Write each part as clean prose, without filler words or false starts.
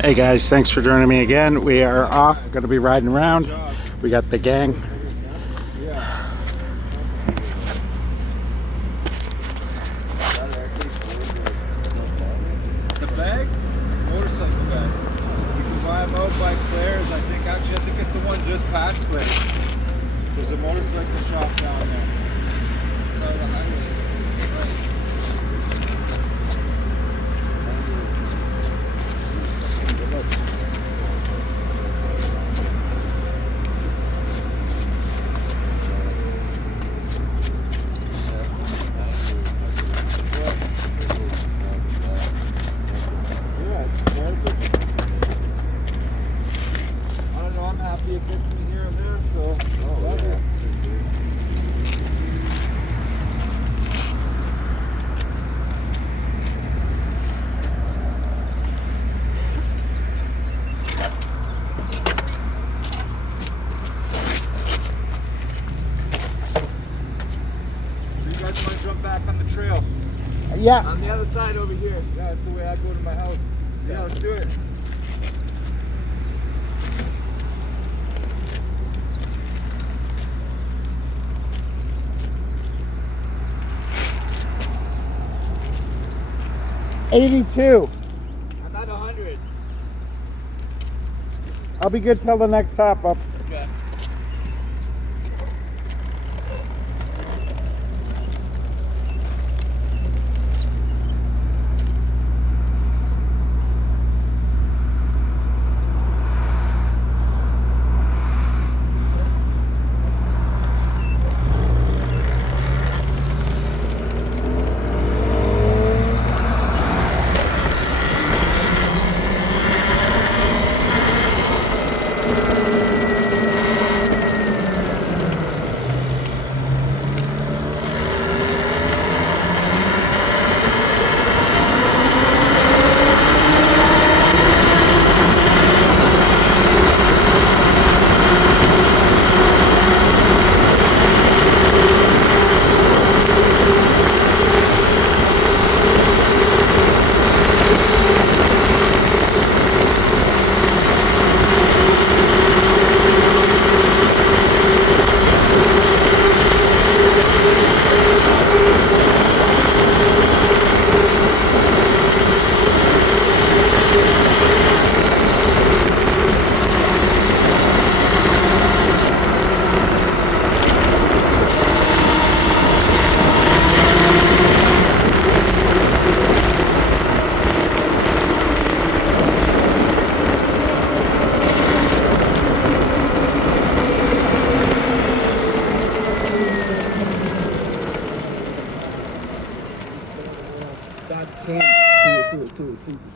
Hey guys, thanks for joining me again. We are off, going to be riding around. We got the gang. The bag? Motorcycle bag. You can buy them out by Claire's. I think it's the one just past Claire's. There's a motorcycle shop down there. Side of the highway. It gets me here and there, so So you guys want to jump back on the trail? Yeah. On the other side over here. Yeah, that's the way I go to my house. Yeah, let's do it. $82. I'm at 100. I'll be good till the next top up. Okay.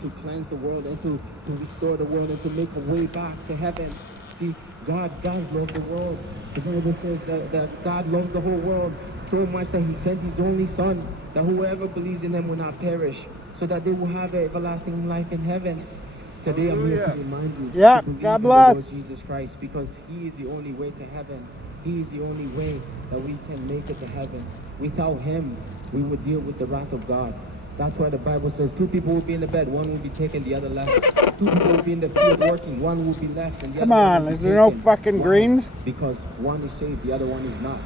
To cleanse the world and to restore the world and to make a way back to heaven. See, God loved the world. The Bible says that God loved the whole world so much that he sent his only son, that whoever believes in him will not perish, so that they will have everlasting life in heaven. Today I'm here to remind you Yeah, to believe God in the bless. Lord Jesus Christ, because he is the only way to heaven. He is the only way that we can make it to heaven. Without him, we would deal with the wrath of God. That's why the Bible says 2 people will be in the bed, one will be taken, the other left. 2 people will be in the field working, one will be left, and the Come other on, one will be is there no taken. fucking Why? greens? Because one is saved, the other one is not.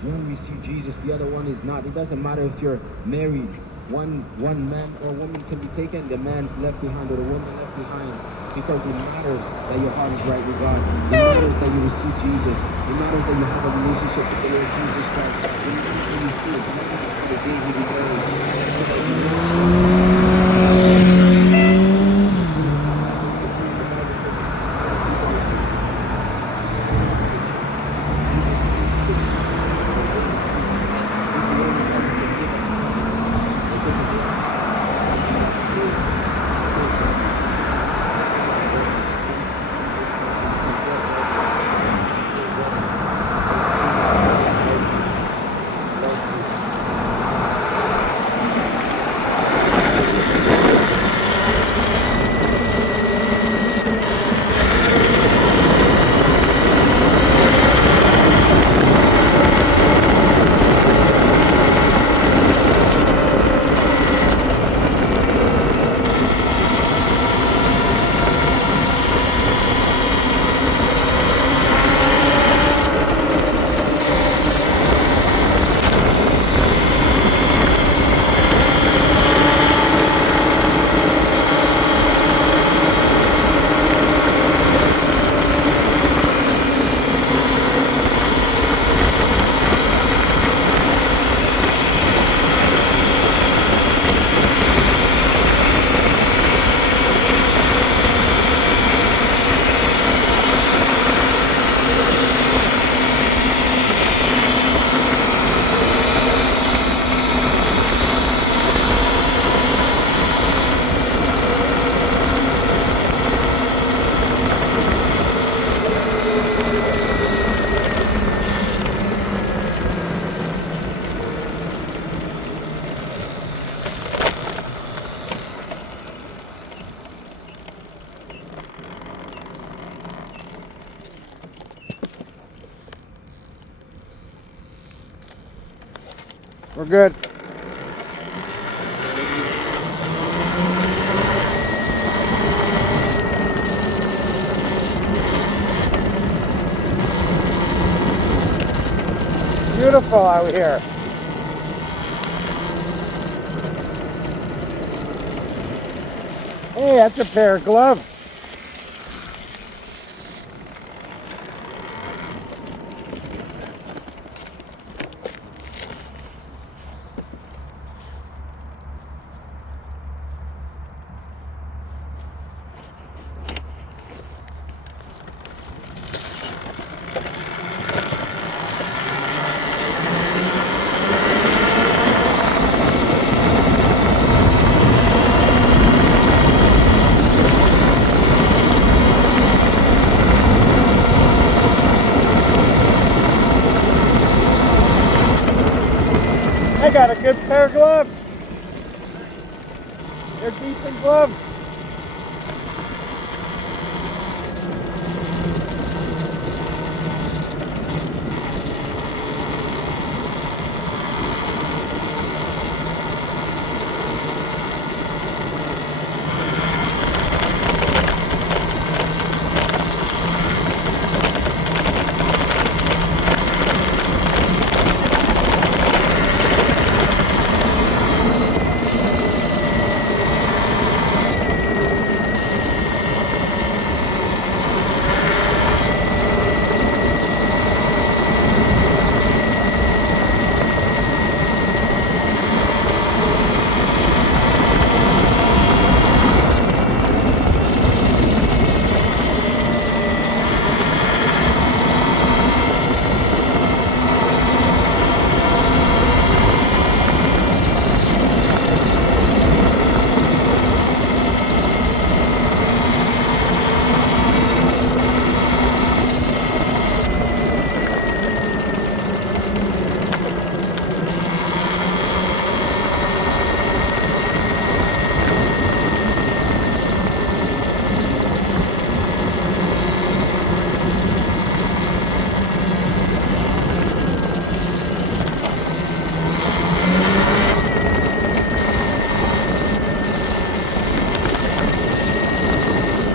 One receives Jesus, the other one is not. It doesn't matter if you're married. One man or woman can be taken, the man's left behind or the woman left behind. Because it matters that your heart is right with God. It matters that you receive Jesus. It matters that you have a relationship with the Lord Jesus Christ. It matters that you see it. It matters that the day he returns. We're good. Beautiful out here. Hey, that's a pair of gloves. I got a good pair of gloves. They're decent gloves.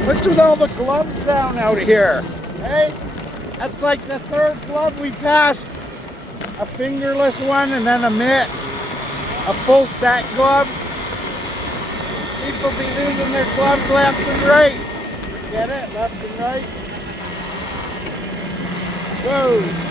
What's with all the gloves down out here? Hey, that's like the third glove we passed. A fingerless one and then a mitt. A full set glove. People be losing their gloves left and right. Get it? Left and right. Whoa.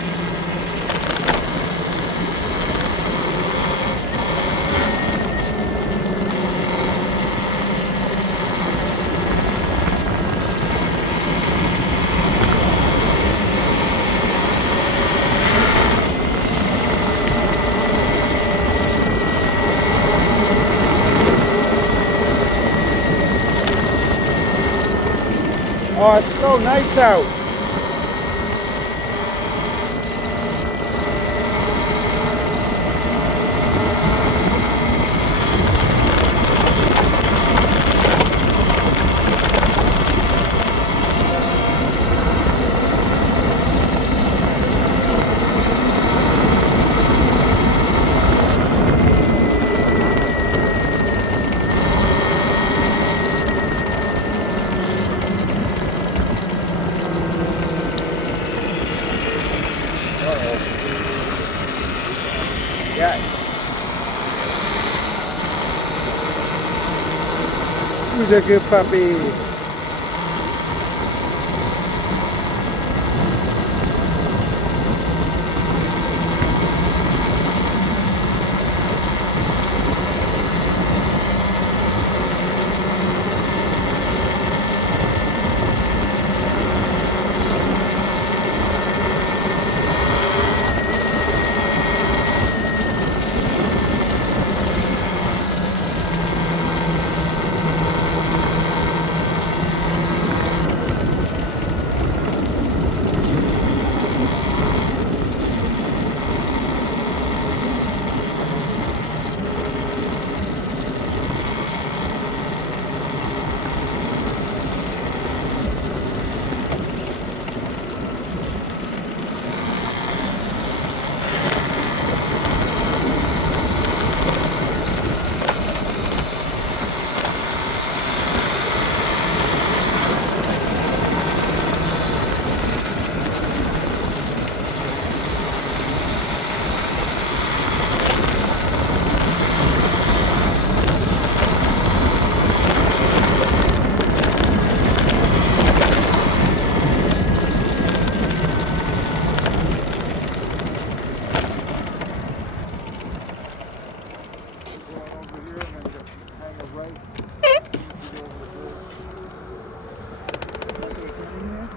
Oh, it's so nice out. Yeah. Who's a good puppy?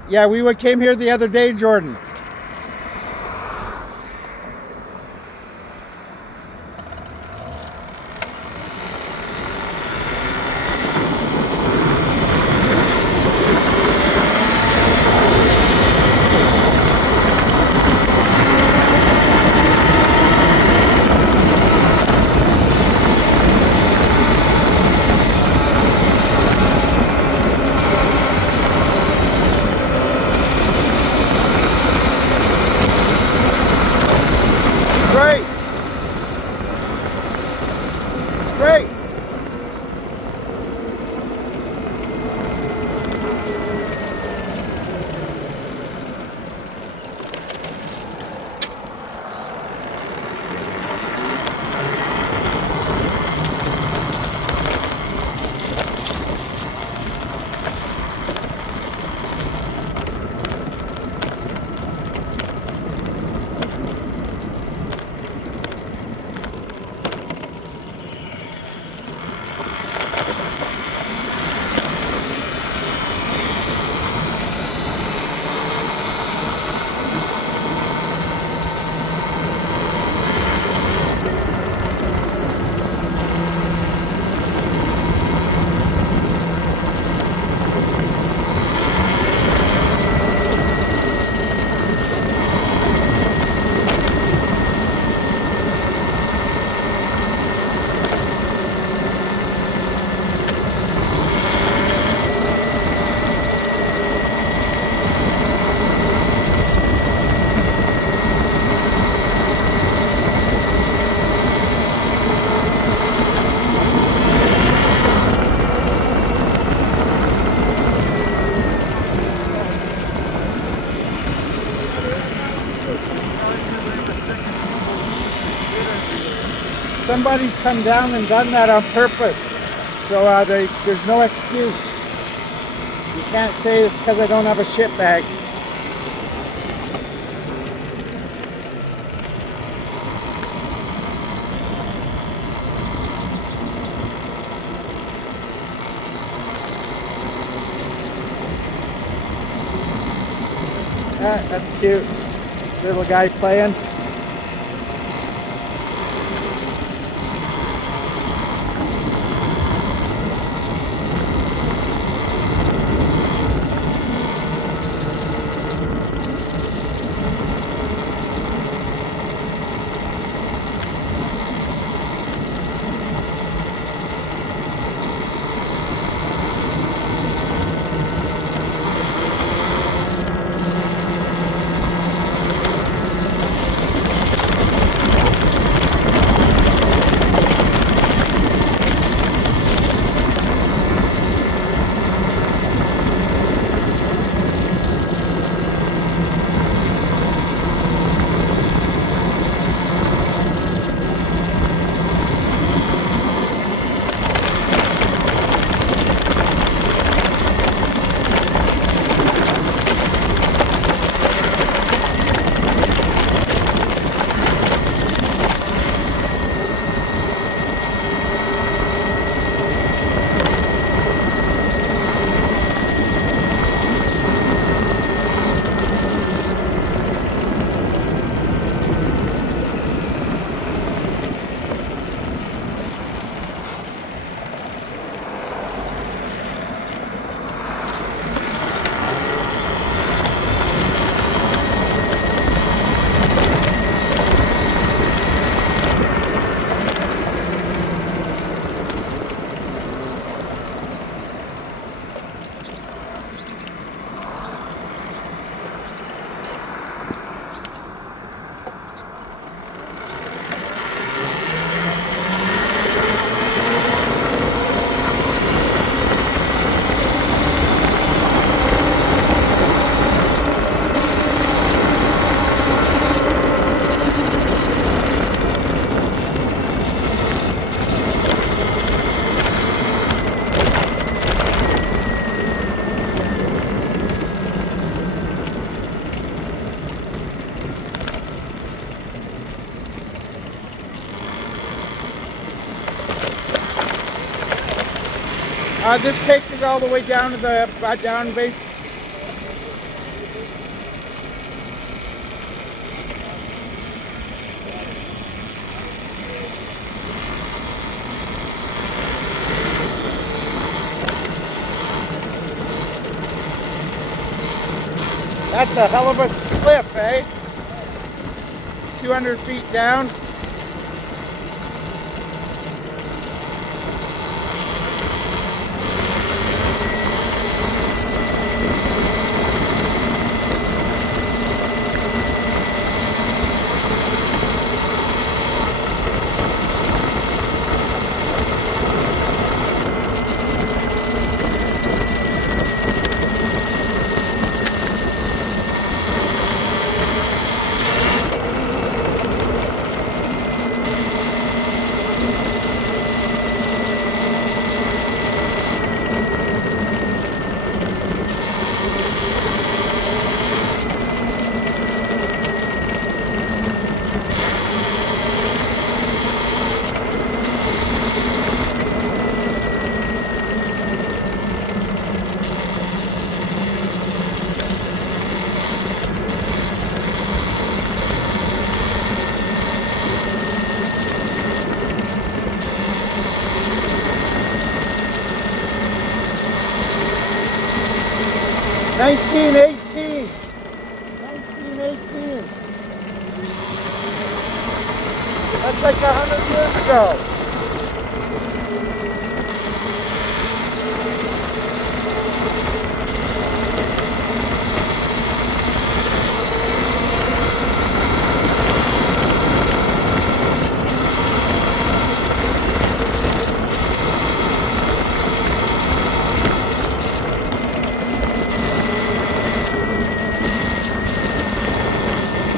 Yeah, we came here the other day, Jordan. Straight. Straight. Somebody's come down and done that on purpose. So there's no excuse. You can't say it's because I don't have a shit bag. Ah, that's cute. Little guy playing. This takes us all the way down to the down base. That's a hell of a cliff, eh? 200 feet down. $19.18. That's like 100 years ago.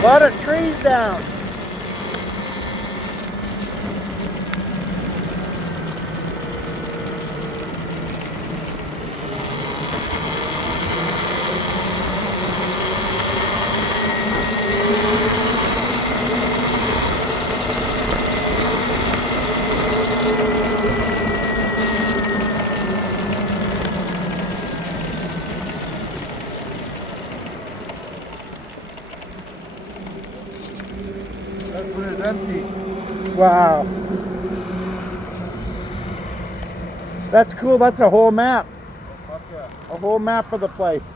A lot of trees down. That one is empty. Wow. That's cool. That's a whole map. Fuck yeah. A whole map of the place.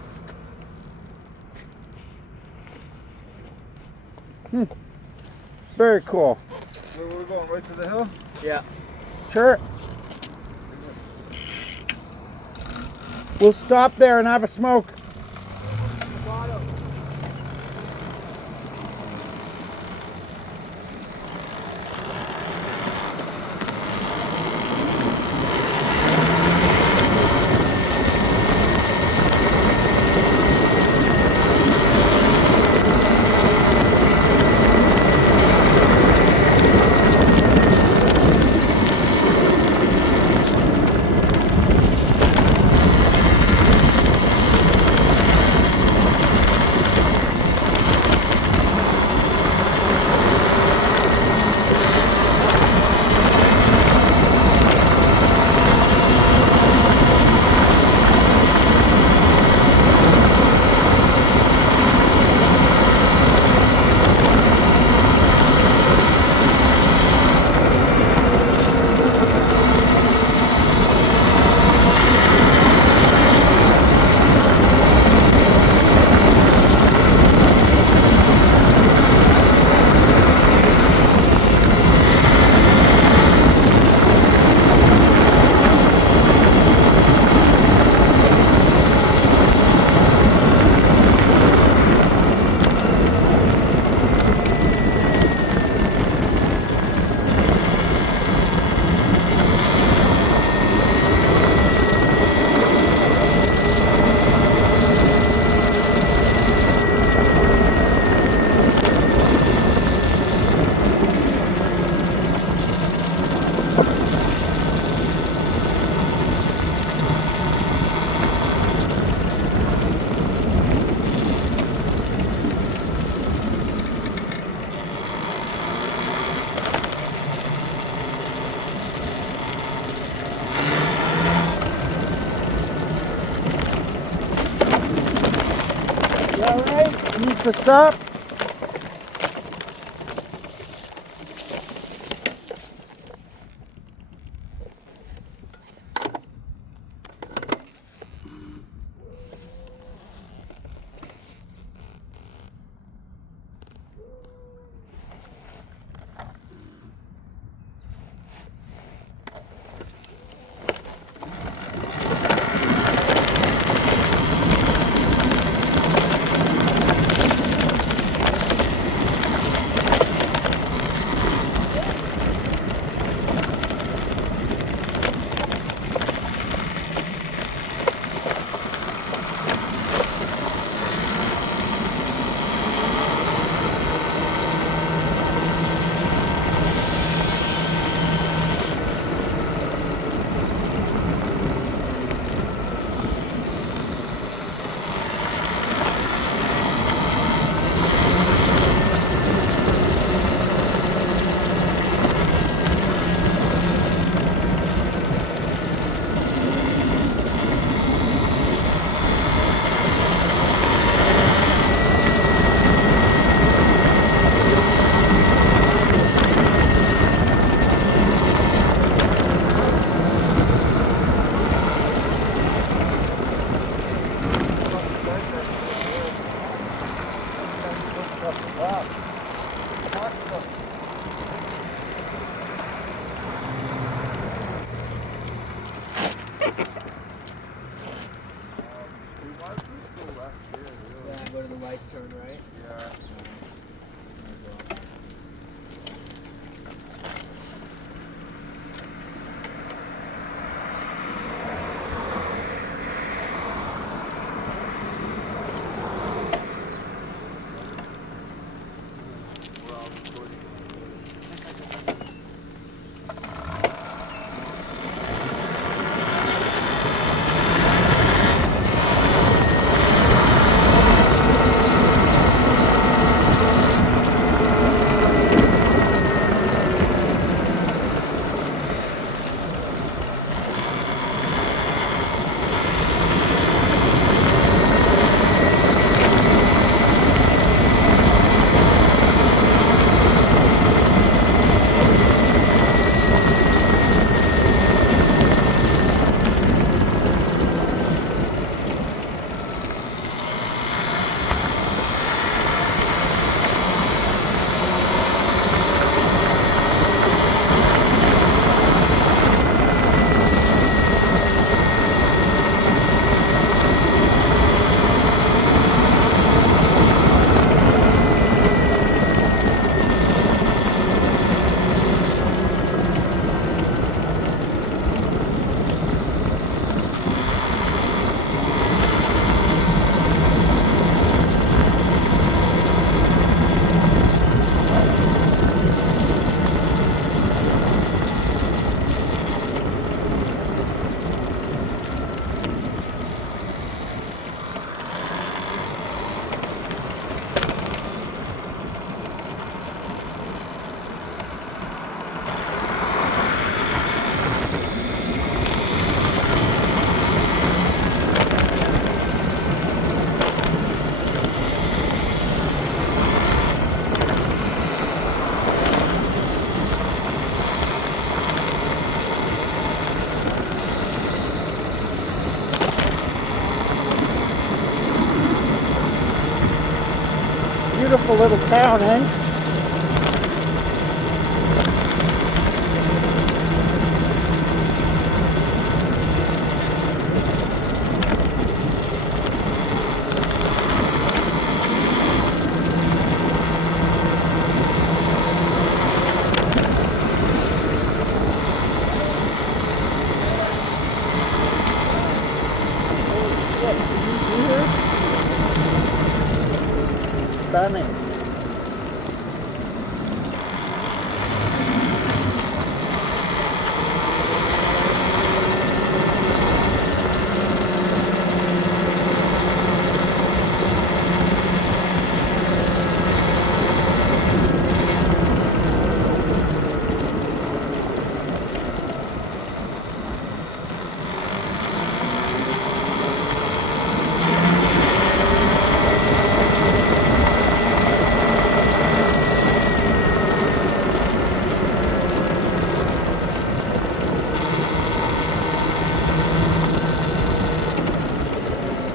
Very cool. Where we're going, right to the hill? Yeah. Sure. We'll stop there and have a smoke. Need to stop. lights turn right. Yeah. We're all recording. Beautiful little town, eh? Stunning.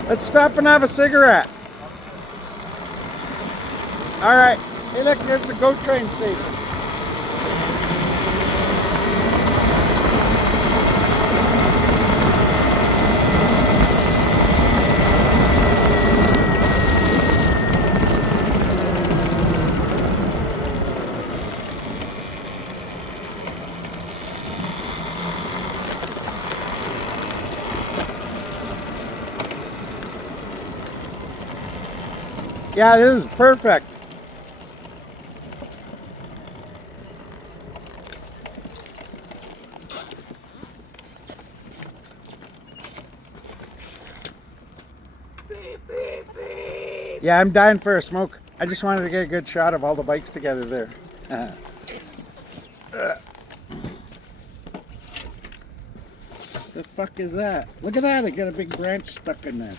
Let's stop and have a cigarette. All right. Hey, look, there's the GO train station. Yeah, this is perfect. Yeah, I'm dying for a smoke. I just wanted to get a good shot of all the bikes together there. The fuck is that? Look at that, I got a big branch stuck in there.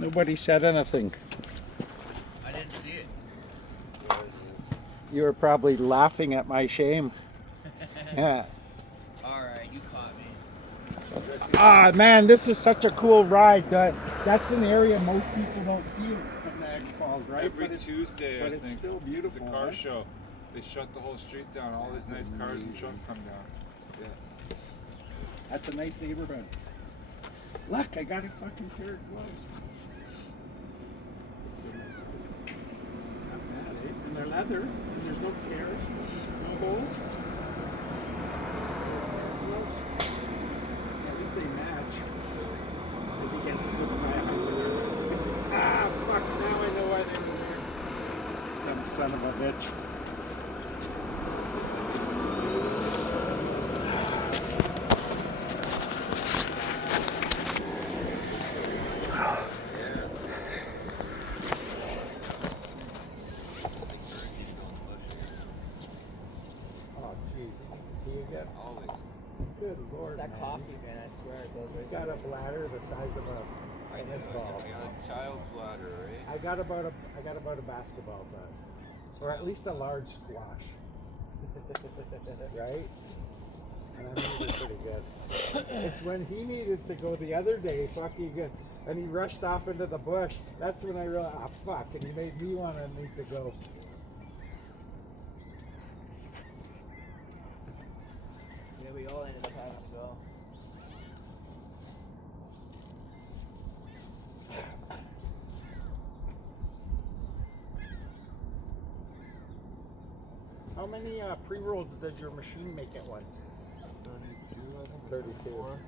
Nobody said anything. I didn't see it. You were probably laughing at my shame. Yeah. Alright, you caught me. Ah, man, this is such a cool ride. That's an area most people don't see from Niagara Falls, right? Every Tuesday, but I it's think. still beautiful. It's a car right? show. They shut the whole street down. All these nice cars and trucks come down. Yeah. That's a nice neighborhood. Look, I got a fucking pair of gloves. leather, and there's no tears, no holes. At least they match. As you get to this guy fuck, now I know why they were there. Some son of a bitch. Oh, jeez. Do you get Always. good lord, It's that man. coffee, man. I swear it does. He's got a bladder the size of a tennis ball. You got a child's bladder, right? I got about a basketball size, or at least a large squash. Right? And I needed pretty good. It's when he needed to go the other day, fucking good, and he rushed off into the bush. That's when I realized, fuck, and he made me need to go. Yeah, we all ended up having to go. How many pre-rolls does your machine make at once? 32, I think. 32. 34.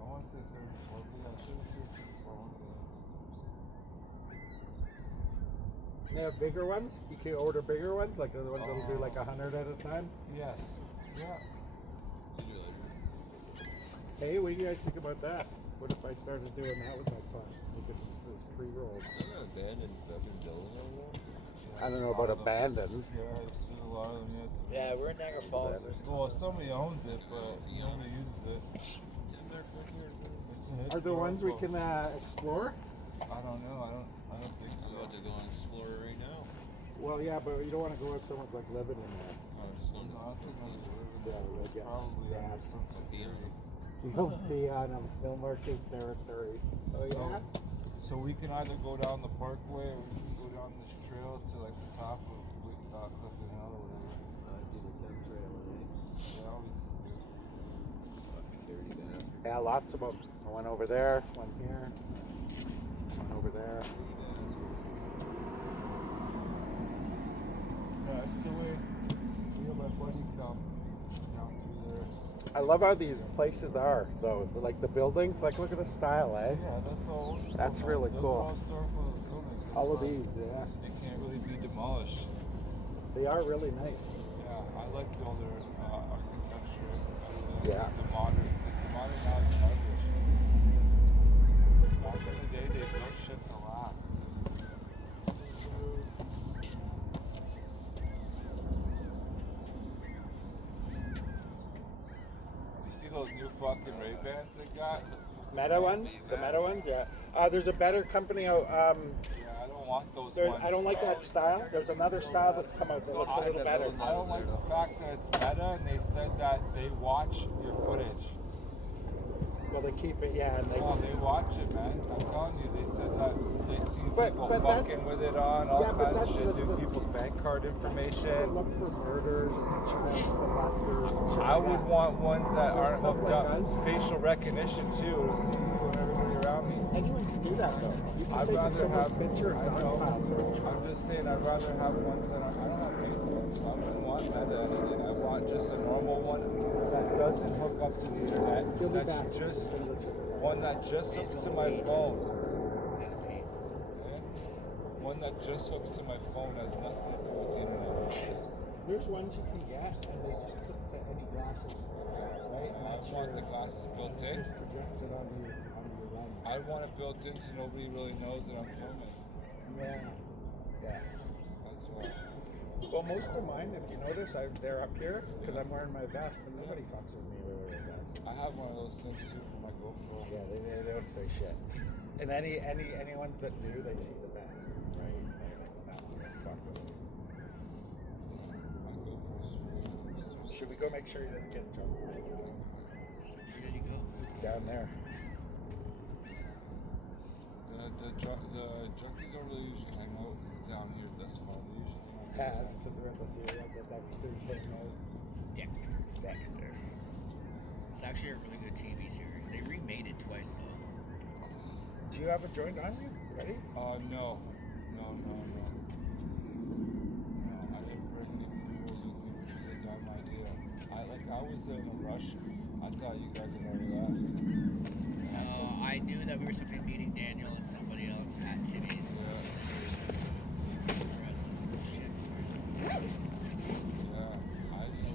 I want to say 34, but yeah, 34. They have bigger ones? You can order bigger ones, like the ones that'll do like 100 at a time? Yes. Yeah. Hey, what do you guys think about that? What if I started doing that with my car? Making those pre-rolls. I don't know about abandoned. Yeah, there's a lot of them yet. Yeah, we're in Niagara Falls. Well, somebody owns it, but nobody uses it. It's a Are there ones we can explore? I don't know. I don't think so. I'm about to go and explore it right now. Well, yeah, but you don't want to go if someone's like living in there. I was just going No, I think Yeah, we'll get probably stabbed. to You'll be on him. He'll mark his territory. Oh, yeah? So we can either go down the parkway or we can go down this trail to like the top of Clifton Hill or whatever. Yeah, lots of them. One over there, one here, one over there. Yeah, it's the way me and my buddy come down through there. I love how these places are, though. Like the buildings. Like, look at the style, eh? Yeah, that's all. That's really Those cool. are all historical buildings. All of these, yeah. They can't really be demolished. They are really nice. Yeah, I like the older architecture. Yeah. The modern. It's the modern now is garbage. Back in the day, they built shit to last. You see those new fucking Ray-Bans they got? Meta ones? The Meta ones, yeah. There's a better company out. Yeah, I don't want those ones. I don't like that style. There's another style that's come out that looks a little better. I don't like the fact that it's meta and they said that they watch your footage. Well, they keep it, yeah. And Oh, they watch it, man. I'm telling you, they said that they see But- people but that- fucking with it on, all Yeah, but kinds of that's shit, the- do the- people's bank card They information. look for murders and child molesters and shit I like would that. want ones that aren't Stuff hooked like up. us. Facial recognition too, to see you and everybody around me. Anyone can do that, though. You can I'd take rather someone's have picture I and know. file search. I'm just saying I'd rather have ones that I don't have Facebook, so I wouldn't want meta anything. I want just a normal one that doesn't hook up to the internet. Feel me back. That's just one that just hooks to my phone. Okay? One that just hooks to my phone has nothing to do with the internet. There's ones you can get, and they just hook to any glasses. Right? And I that's want your- the glasses built it in. just projects it onto your lens. I want it built in so nobody really knows that I'm filming. Yeah. Yeah. That's why. Well, most of mine, if you notice, they're up here because I'm wearing my vest, and nobody fucks with me with a vest. I have one of those things too for my GoPro. Yeah, they don't say shit. And any ones that do, they see the vest, right? They're like, no, fuck them. My GoPro's free. Should we go make sure he doesn't get in trouble? Where did you go? Down there. The junkies don't really usually hang out down here this far. They usually Yeah, this is where the serial Dexter thing was. Dexter. It's actually a really good TV series. They remade it twice though. Do you have a joint on you? Ready? No. No, I didn't bring any fuels with me, which is a dumb idea. I was in a rush. I thought you guys had already left. I knew that we were supposed to be meeting Daniel and somebody else at Timmy's. So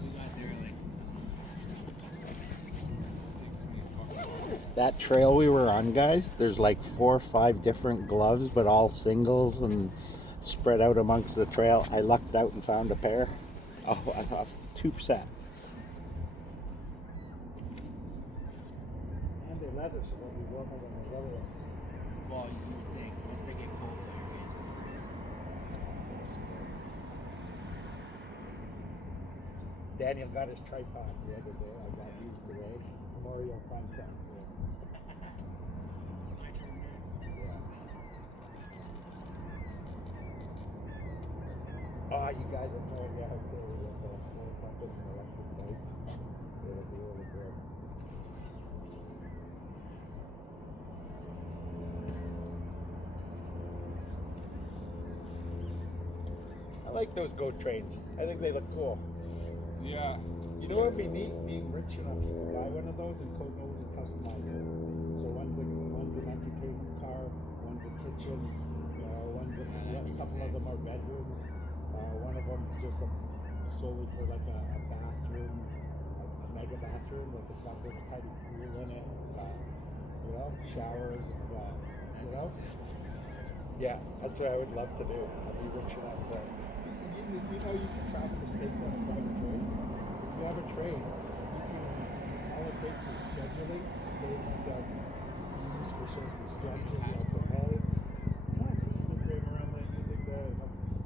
we got there early. That trail we were on, guys, there's like 4 or 5 different gloves, but all singles and spread out amongst the trail. I lucked out and found a pair. Oh, I was too upset. And they're leather, so they'll be warmer than the other ones. Well, you would think once they get cold, though, your hands will freeze. Daniel got his tripod the other day. I got used today. Memorial content. It's my turn next. Yeah. Oh, you guys have no idea how cool it is. With an electric lights. It'll be really good. I like those goat trains. I think they look cool. Yeah. You know what would be neat? Being rich enough to buy one of those and code over and customize it. So one's an entertainment car, one's a kitchen, one's a couple of them are bedrooms. One of them's just solely for like a bathroom, a mega bathroom. Like it's got a little tiny pool in it. It's got showers. It's got Yeah, that's what I would love to do. I'd be rich enough to. You can travel the states on a private train. If you have a train, all it takes is scheduling. They have fees for certain stretches, like the pay. No, you can bring around there using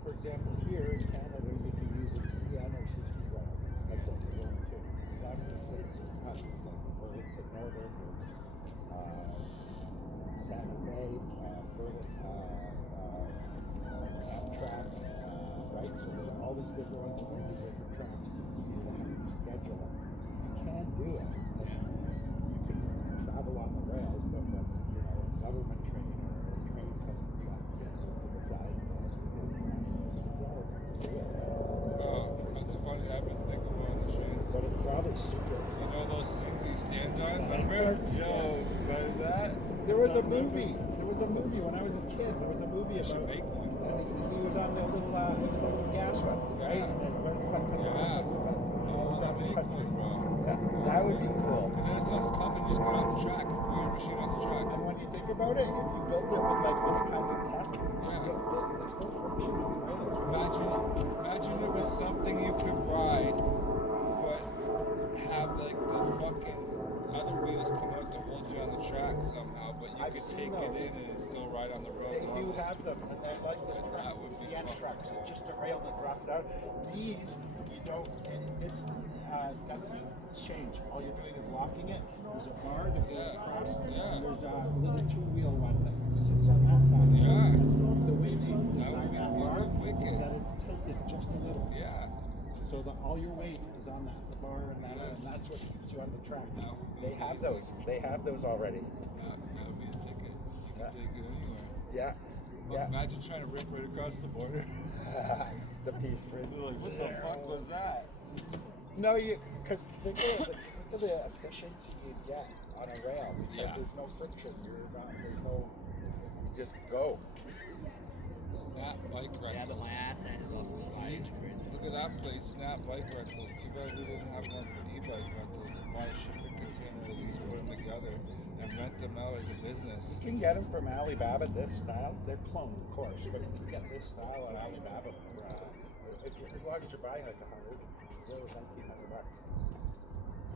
for example, here in Canada, you can use CN or 60 rails. That's it. There's only 2. Down in the States, there's tons. Like Burlington Northern, there's Santa Fe, Amtrak, right? So there's all these different ones and all these different tracks. You don't have to schedule them. You can do it. You can travel on the rails, but when a government train or a train comes, you have to get to the side. That's funny. I've been thinking about the trains. But it's probably super. You know those things you stand on? Remember? Yo, remember that? There was a movie. When I was a kid. There was a movie You should about. make one. And he was on the little, gas one, right? Yeah. That would be cool. Because then if something's coming, you just get off the track. You get your machine off the track. And when you think about it, if you built it with like this kind of tech, there's no friction on the rails. Imagine it was something you could ride, but have like the fucking other wheels come out to hold you on the track somehow, but you could take it in and it's still right on the road. They do have them, and they're like the trucks, the CN trucks. It's just a rail that drops out. These, you don't, this doesn't change. All you're doing is locking it. There's a bar that goes across, and there's a little 2-wheel one that sits on that side. Yeah. The way they design that bar is that it's tilted just a little. Yeah. So that all your weight is on that bar, and that's what keeps you on the track. They have those. They have those already. That would be a ticket. You can take it anywhere. Yeah. But imagine trying to rip right across the border. The Peace Bridge. Like, what the fuck was that? No, because think of the efficiency you get on a rail because there's no friction. You just go. Snap bike rentals. Yeah, but my ass end is also sliding crazy. Look at that place, Snap bike rentals. Too bad we didn't have one for e-bike rentals. Buy a shipping container, at least put them together, and rent them out as a business. You can get them from Alibaba, this style. They're cloned, of course, but you can get this style on Alibaba for, as long as you're buying like 100, they're $1,900.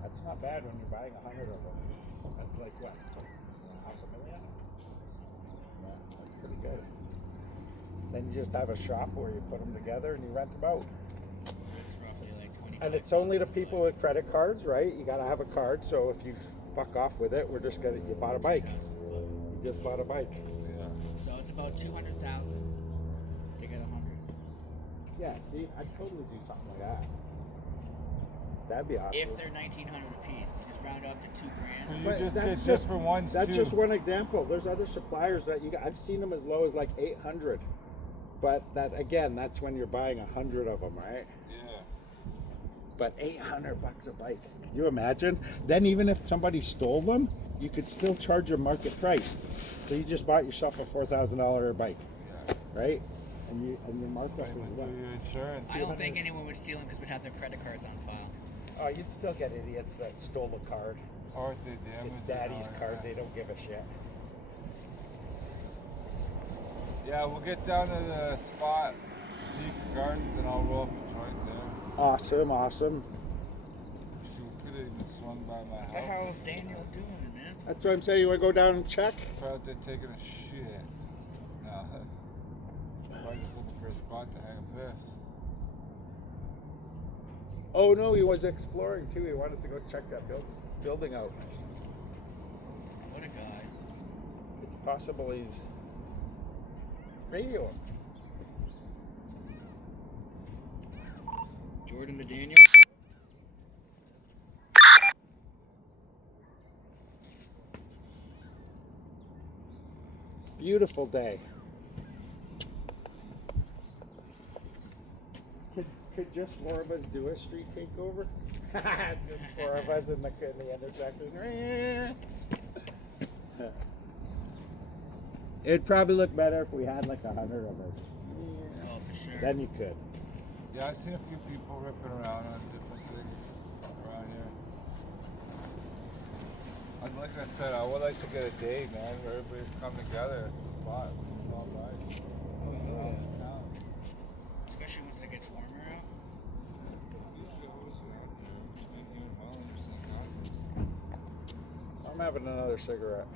That's not bad when you're buying 100 of them. That's like what, $500,000? Yeah, that's pretty good. Then you just have a shop where you put them together and you rent them out. It's roughly like 20. And it's only to people with credit cards, right? You gotta have a card, so if you fuck off with it, you bought a bike. You just bought a bike. Yeah. So it's about 200,000 to get 100. Yeah, see, I'd totally do something like that. That'd be awesome. If they're 1,900 a piece, you just round up to $2,000. But You just that's get different ones That's too. just one example. There's other suppliers that I've seen them as low as like 800. But that again, that's when you're buying 100 of them, right? Yeah. But $800 a bike. Could you imagine? Then even if somebody stole them, you could still charge a market price. So you just bought yourself a $4,000 bike, right? And your markup is what? Insurance. I don't think anyone would steal them because we'd have their credit cards on file. Oh, you'd still get idiots that stole a card. Or if they damage It's it, daddy's or- card. They don't give a shit. Yeah, we'll get down to the spot, Secret Gardens, and I'll roll up a joint there. Awesome, awesome. She could have even swung by my What the house. hell is Daniel doing, man? That's what I'm saying. You want to go down and check? Probably out there taking a shit. No. Probably just looking for a spot to hang a piss. Oh no, he was exploring too. He wanted to go check that building out. What a guy. It's possible he's radioing. Jordan to Daniel. Beautiful day. Could just 4 of us do a street takeover? Just 4 of us in the intersection. It'd probably look better if we had like 100 of us. Oh, for sure. Then you could. Yeah, I've seen a few people ripping around on different things around here. And like I said, I would like to get a day, man, where everybody's come together. It's a spot. It's all right. Around town. Especially once it gets warmer out. I'm having another cigarette.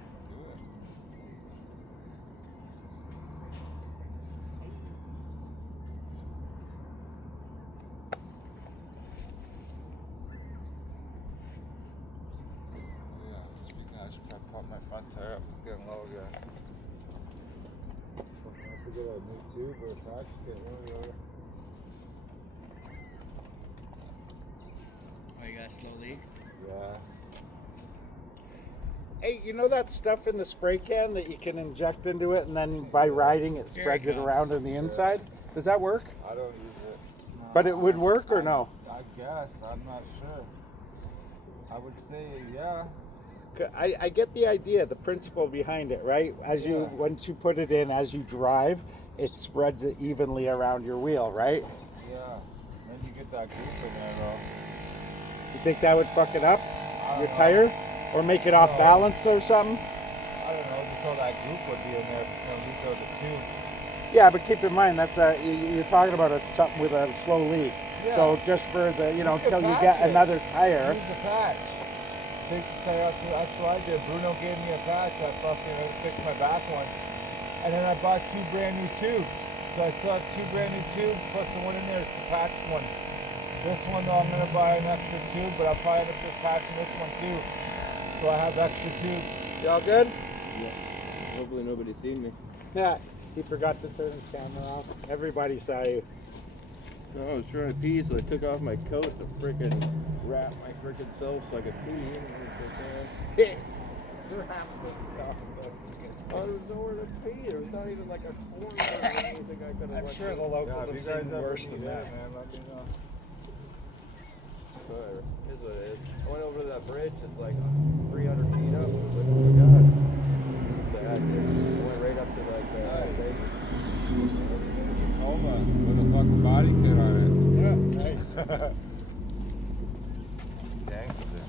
I should probably pop my front tire up. It's getting low again. I have to get a new tube or a patch kit, one or the other. Oh, you got a slow leak? Yeah. Hey, you know that stuff in the spray can that you can inject into it and then by riding it spreads it around on the inside? Does that work? I don't use it. But it would work or no? I guess. I'm not sure. I would say, yeah. I get the idea, the principle behind it, right? As you once you put it in, as you drive, it spreads it evenly around your wheel, right? Yeah. Then you get that group in there, though. You think that would fuck it up, your tire, or make it off balance or something? I don't know. Just all that group would be in there if it's going to leak out the tube. Yeah, but keep in mind that's you're talking about something with a slow leak. Yeah. So just for the until you get patch it. another tire. Use the patch. Take the tire out. That's what I did. Bruno gave me a patch. I fucking fixed my back one. And then I bought 2 brand new tubes. So I still have 2 brand new tubes, plus the one in there is the patched one. This one though, I'm gonna buy an extra tube, but I'll probably end up just patching this one too. So I have extra tubes. Y'all good? Yeah. Hopefully nobody's seen me. Yeah. He forgot to turn his camera off. Everybody saw you. No, I was trying to pee, so I took off my coat to frickin' wrap my frickin' self so I could pee. And I was nowhere to pee. There was not even like a corner or anything I could have. I'm sure the locals if have you seen guys ever worse need than that, that. man, let me know. Whatever. It is what it is. I went over to that bridge. It's like 300 feet up. I was like, oh my god. What the heck, dude? I went right up to like the Tacoma with a fucking body kit on it. Yeah, nice. Gangster.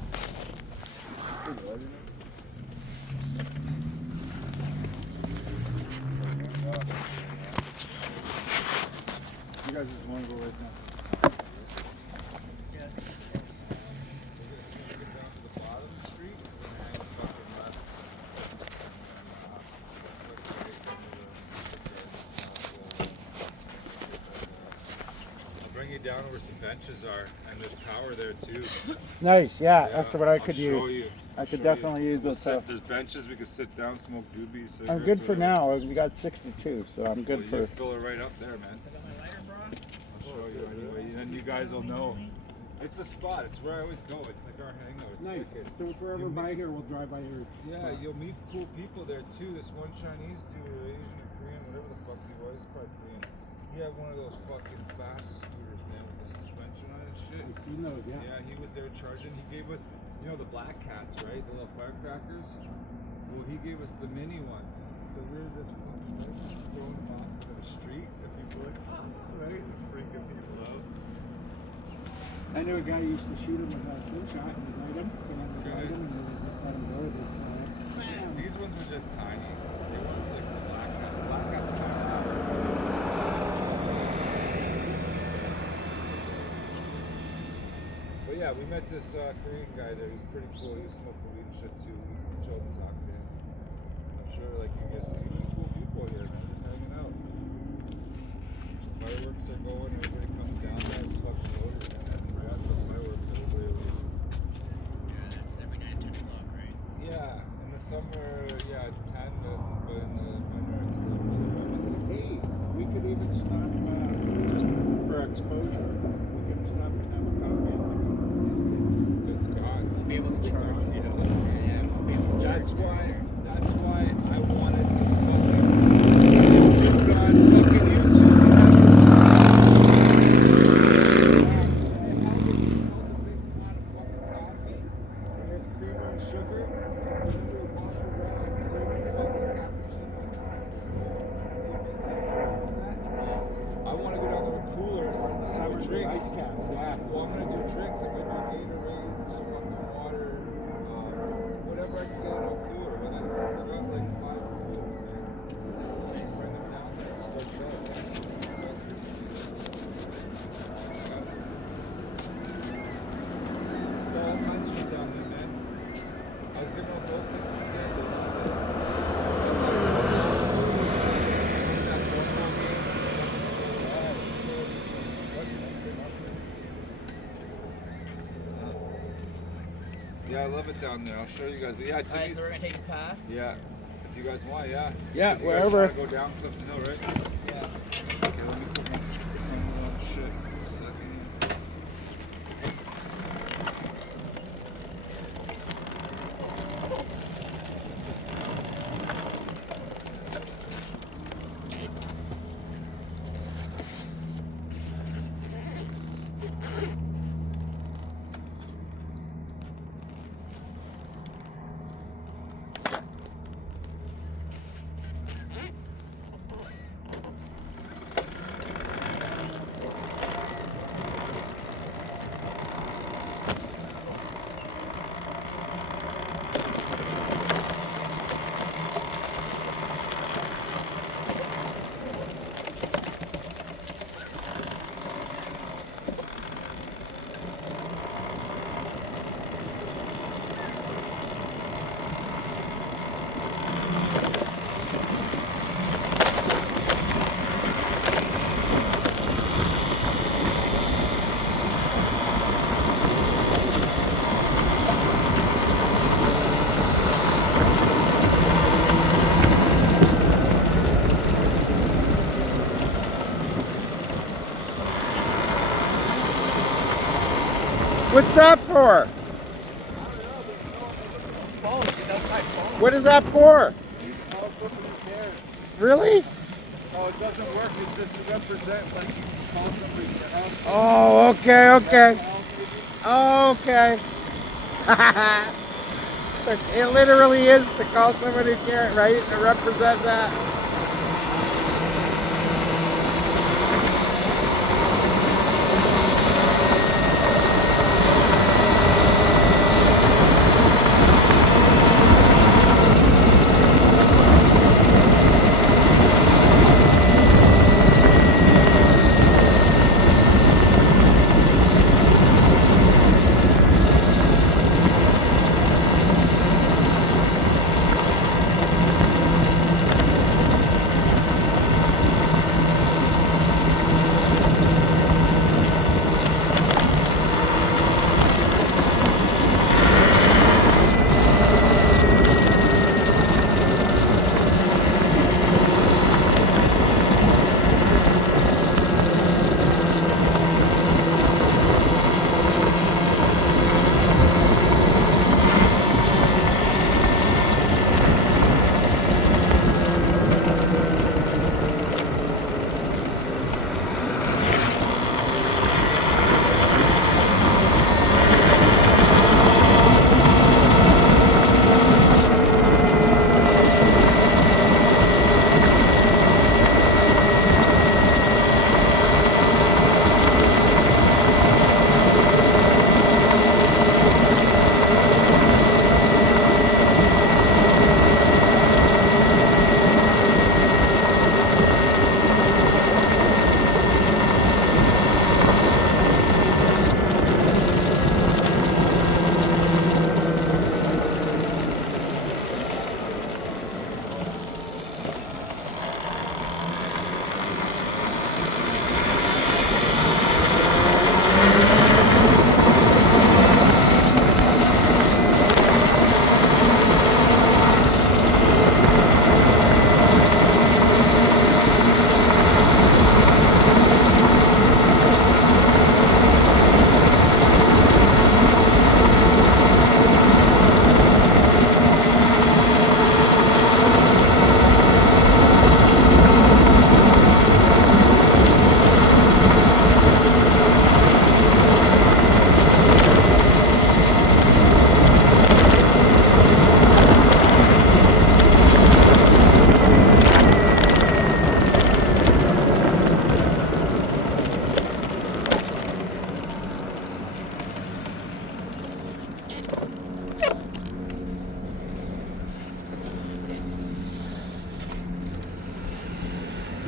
You guys just want to go right now? Bring you down where some benches are, and there's power there too. Nice, yeah, that's what I could I'll show use. you. I could Show definitely you. use We'll those. sit- There's benches we could sit down, smoke doobies. I'm cigarettes, good for whatever. now. We got 62, so I'm good Well, for. you fill it right up there, man. I'll show you anyway, and then you guys will know. It's the spot. It's where I always go. It's like our hangout. It's Nice. wicked. So if we're ever by here, we'll drive by here. Yeah, you'll meet cool people there too. This one Chinese dude, or Asian or Korean, whatever the fuck he was, probably Korean. He had one of those fucking fast scooters, man, with the suspension on it and shit. I've seen those, yeah. Yeah, he was there charging. He gave us, you know, the black cats, right? The little firecrackers. Well, he gave us the mini ones. So we were just fucking throwing them off to the street, and people were like, ah, right? Freaking people out. I knew a guy who used to shoot him with a slingshot and light him. So then they light him and they just let him go with it. Bam! These ones were just tiny. They weren't like the black cats. The black cats were tiny. But yeah, we met this Korean guy there. He's pretty cool. He was smoking weed and shit too. We chilled and talked to him. I'm sure like you guys see some cool people here, man, just hanging out. Fireworks are going, everybody comes down that fucking loader, man. Right after the fireworks, everybody leaves. Yeah, that's every night at 10 o'clock, right? Yeah, in the summer, yeah, it's 10, but in the winter, it's a little bit. Hey, we could even stop just for exposure. We could stop and have a coffee and like Just God. We'll be able to charge. Yeah. Yeah, we'll be able to charge. That's why I wanted to fucking see this dude on fucking YouTube. And how did he hold a big pot of fucking coffee? And there's creamer and sugar. And then we would walk around serving fucking cappuccino. I want to go down to the coolers and have drinks. ice caps, yeah. Well, I'm gonna do drinks. I'm gonna do Gatorades, fucking water, whatever I can get in a cooler. And then since I got like 5 coolers, man, just bring them down there and start selling accessories. It's all kinds of shit down there, man. I was giving out those things some day. Yeah, I love it down there. I'll show you guys. But yeah, Alright, Timmy's. so we're gonna take a path. Yeah, if you guys want, yeah. Yeah, If you wherever. Guys wanna go down Clifton Hill, right? Yeah. Okay, let me put my shit. A second. What's that for? Phone, just outside phone. What is that for? Really? Oh, it doesn't work. It's just to represent like you can call somebody to help. Oh, okay, okay. Okay. It literally is to call somebody who can't, right? To represent that.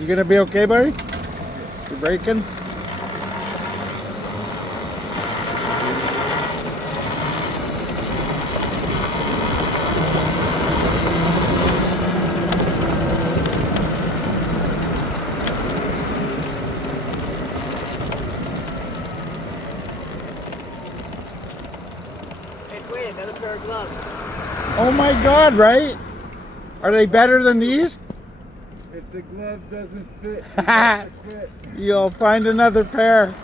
You gonna be okay, buddy? You're braking? Hey, Dwayne, another pair of gloves. Oh my God, right? Are they better than these? If the glove doesn't fit, you have to quit. You'll find another pair.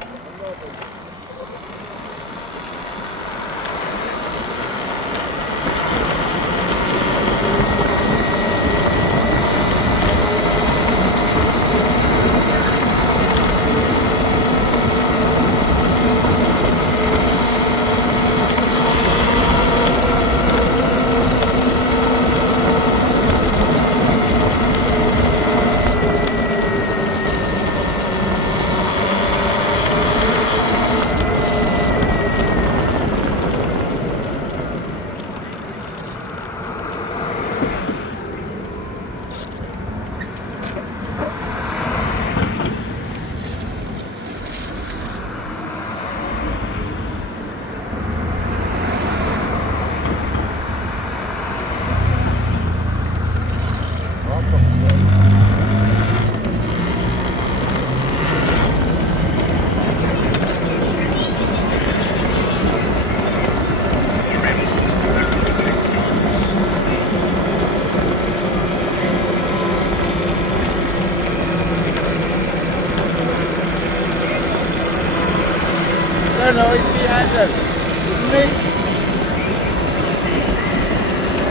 I don't know, he's behind us, isn't he?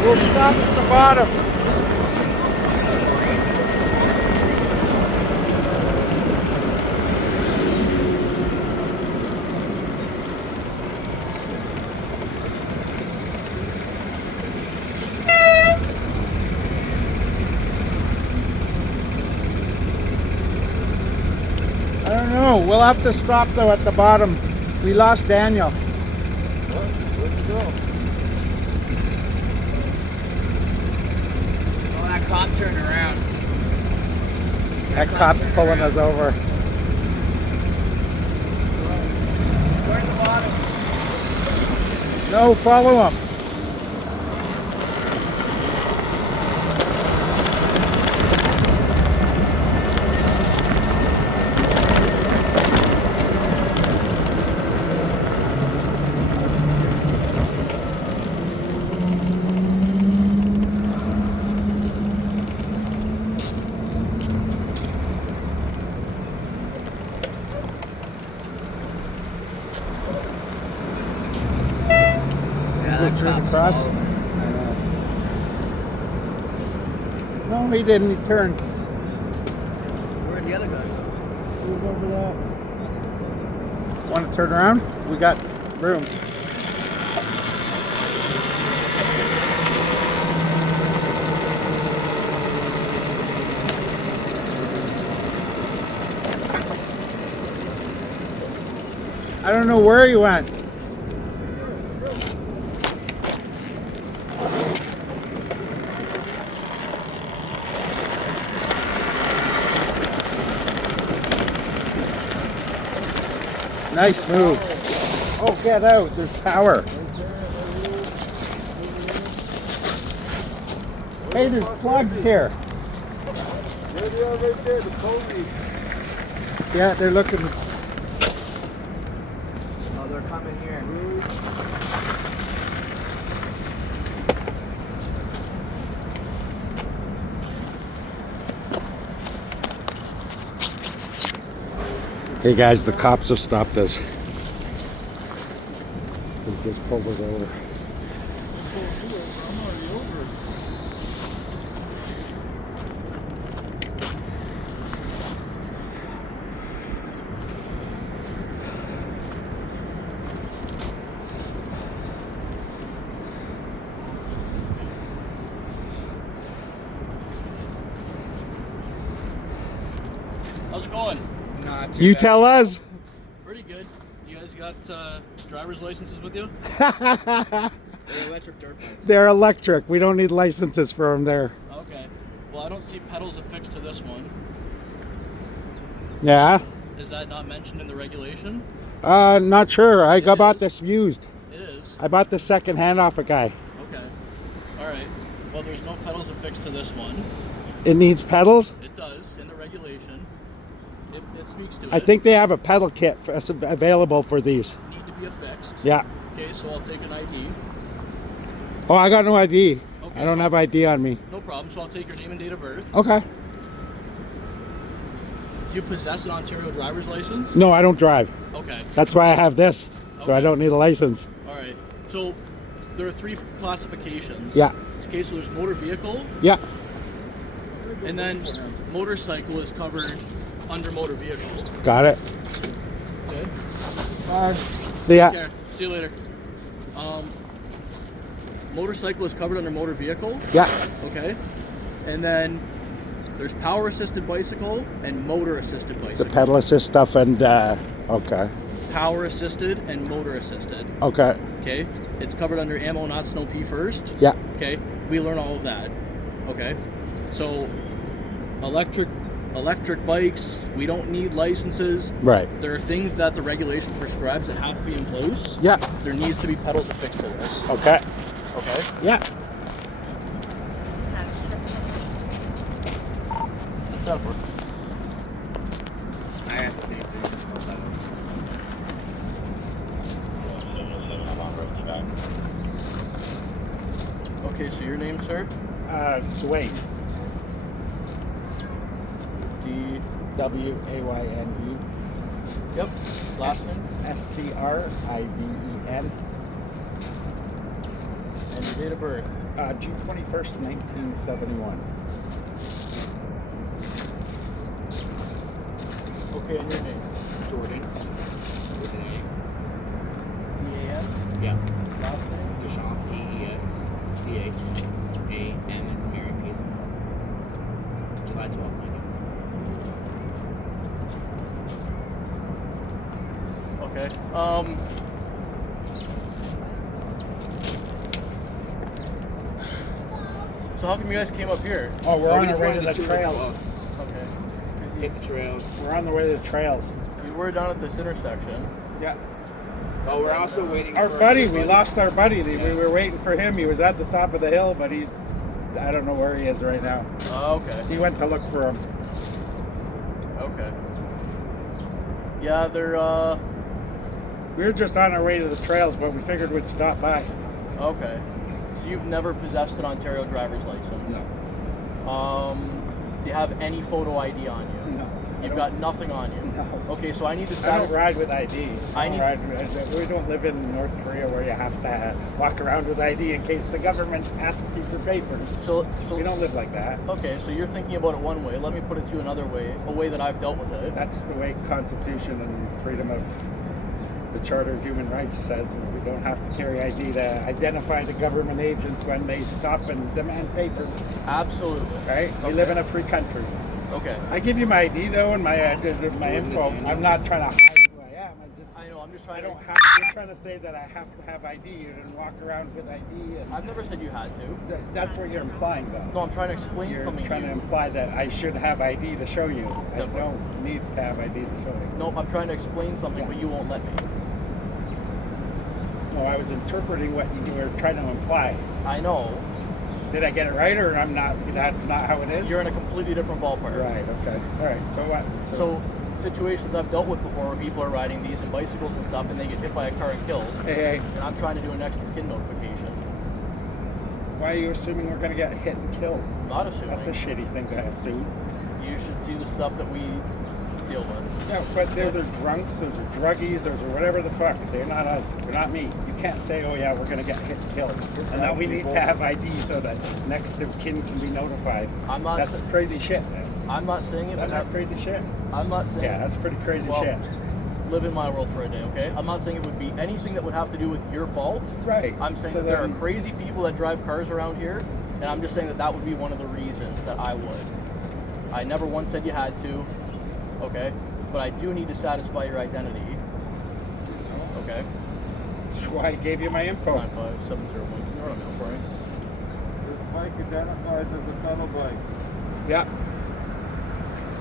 We'll stop at the bottom. I don't know. We'll have to stop though at the bottom. We lost Daniel. Let's go. Oh, that cop turned around. That cop's pulling us over. We're at the bottom. No, follow him. Yeah, Just that turned cop's across. following us. No, he didn't. He turned. Where'd the other guy go? He was over there. Want to turn around? We got room. I don't know where he went. Nice move. Oh, get out. There's power. Hey, there's plugs here. There they are right there, the ponies. Yeah, they're looking. Oh, they're coming here. Hey guys, the cops have stopped us. They just pulled us over. I'm already over. How's it going? Not You tell us. Pretty good. You guys got driver's licenses with you? They're electric dirt bikes. They're electric. We don't need licenses for them there. Okay. Well, I don't see pedals affixed to this one. Yeah. Is that not mentioned in the regulation? Not sure. I It bought is. this used. It is. I bought this second hand off a guy. Okay. All right. Well, there's no pedals affixed to this one. It needs pedals? It does in the regulation. It speaks to it. I think they have a pedal kit available for these. Need to be affixed. Yeah. Okay, so I'll take an ID. Oh, I got no ID. Okay, I don't so- have ID on me. No problem. So I'll take your name and date of birth. Okay. Do you possess an Ontario driver's license? No, I don't drive. Okay. That's why I have this. So I Okay. don't need a license. All right. So there are 3 classifications. Yeah. Okay, so there's motor vehicle, Yeah. and then motorcycle is covered under motor vehicle. Got it. Okay. See ya. Take care. See you later. Motorcycle is covered under motor vehicle. Yeah. Okay. And then there's power assisted bicycle and motor assisted The bicycle. pedal assist stuff and okay. Power assisted and motor assisted. Okay. Okay. It's covered under ammo, not snow P first. Yeah. Okay. We learn all of that. Okay. So electric bikes, we don't need licenses. Right. There are things that the regulation prescribes that have to be in place. Yeah. There needs to be pedals affixed to this. Okay. Okay. Yeah. Stop for I have the same thing. Okay, so your name, sir? Dwayne. D. W-A-Y-N-E. Yep. Last name S-C-R-I-V-E-N. and your date of birth. June 21st, 1971. Okay, and your name? Jordan. With an D-A-N. A. Yeah. Last name? Deshaun. D-E-S-C-H-A-N is Mary Peace. July 12th, 90. Okay. So how come you guys came up here? Oh, we're Oh, on we our just way wanted to to the tour the trails. club. Okay. Hit the trails. We're on the way to the trails. We were down at this intersection. Yeah. Oh, we're also waiting Our for buddy, we lost our buddy. We were waiting for him. He was at the top of the hill, but I don't know where he is right now. Oh, okay. He went to look for him. Okay. Yeah, they're, We were just on our way to the trails, but we figured we'd stop by. okay. So you've never possessed an Ontario driver's license? No. Do you have any photo ID on you? No. You've got nothing on you? No. Okay, so I need to I don't satisfy... ride with ID. I need- We don't live in North Korea where you have to walk around with ID in case the government asks you for papers. So, We don't live like that. okay, so you're thinking about it one way. Let me put it to you another way, a way that I've dealt with it. That's the way Constitution and freedom of the Charter of Human Rights says. We don't have to carry ID to identify the government agents when they stop and demand papers. Absolutely. Right? We Okay. live in a free country. Okay. I give you my ID though and my info. I'm not trying to hide who I am. I know, I'm just I trying don't to... have. You're trying to say that I have to have ID and walk around with ID, and I've never said you had to. that's what you're implying, though. No, I'm trying to explain You're something trying to to you. imply that I should have ID to show you. I Definitely. don't need to have ID to show you. No, I'm trying to explain something, Yeah. but you won't let me. No, I was interpreting what you were trying to imply. I know. Did I get it right, or I'm not? That's not how it is. You're in a completely different ballpark. Right. Okay. All right. So what? So, situations I've dealt with before where people are riding these and bicycles and stuff and they get hit by a car and killed, hey, and I'm trying to do an extra kin notification. why are you assuming we're going to get hit and killed? I'm not assuming. That's a shitty thing to assume. You should see the stuff that we deal with. Yeah, but those are drunks, those are druggies, those are whatever the fuck. They're not us. They're not me. You can't say, oh yeah, we're going to get hit and killed. And that we need to have ID so that next of kin can be notified. I'm not That's sa- crazy shit, man. I'm not saying it, Is but that not crazy shit? I'm not saying... Yeah, that's pretty crazy Well, shit. live in my world for a day, okay? I'm not saying it would be anything that would have to do with your fault. Right. I'm saying So that there are then- crazy people that drive cars around here, and I'm just saying that that would be one of the reasons that I would. I never once said you had to, okay? But I do need to satisfy your identity, okay? That's why I gave you my info. 95701. Can you run a mail for me? This bike identifies as a pedal bike. Yeah.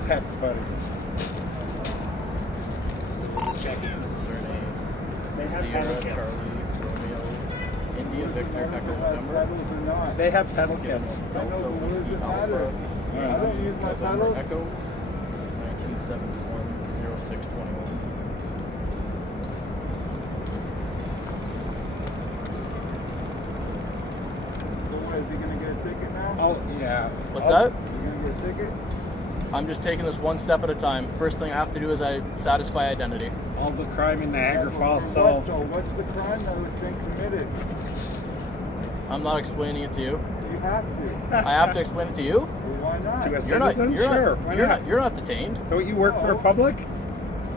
pets, buddy. We'll just check in with the surnames. They have Sierra, pedal kits. Charlie, Romeo, India, Victor, Echo, November, Pedals or not. They have pedal kits. Delta, Whiskey, Does it Alpha, matter? I don't use my November, pedals. Echo, 1971, 0621. So what, is he gonna get a ticket now? Oh, yeah. What's that? You gonna get a ticket? I'm just taking this one step at a time. First thing I have to do is I satisfy identity. All the crime in Niagara Yeah, Falls for what, solved. though? What's the crime that was being committed? I'm not explaining it to you. You have to. I have to explain it to you. Well, why not? To a You're not. citizen? You're Sure. not. Why You're not? not. You're not detained. Don't you work for a No. public?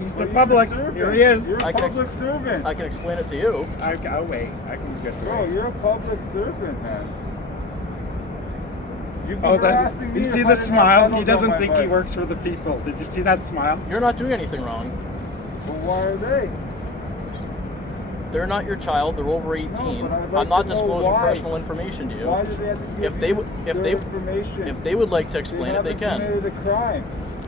He's Well, the you're public. servant. Here he is. You're a I can public servant. I can explain it to you. I'll wait. I can get Bro, through. you're a public servant, man. You've been Oh, that, harassing me you if see I the didn't have smile? pedals He on doesn't my think he bike. works for the people. Did you see that smile? You're not doing anything wrong. Well, why are they? They're not your child. They're over 18. but I'd like I'm not to know disclosing why. personal information to you. Why did they have to give If they you would- if their they- information? If they would like to explain it, they haven't can. committed a crime.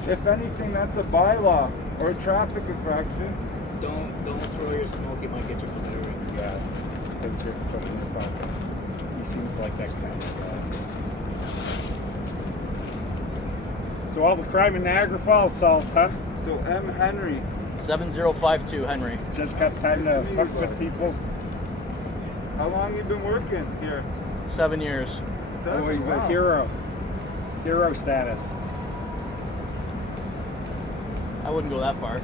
If anything, that's a bylaw or a traffic infraction. Don't throw your smoke. You might get your firing. Yeah. Put your foot in your pocket. He seems like that kind of guy. So all the crime in Niagara Falls solved, huh? So M. Henry, 7052 Henry. Just got time to fuck with people. how long you been working here? 7 years. Oh, he's a Wow. hero. Hero status. I wouldn't go that far.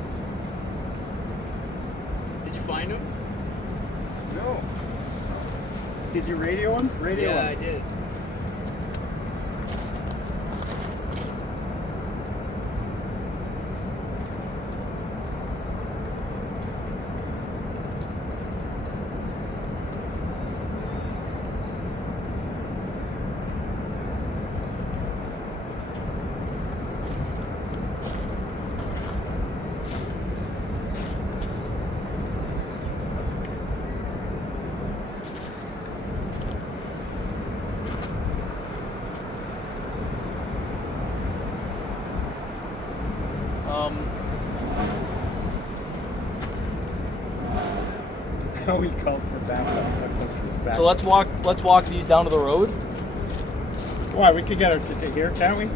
Did you find him? No. Did you radio him? Radio Yeah, him. I did. Oh, he called for backup. So let's walk these down to the road. Why? We could get our ticket here, can't we?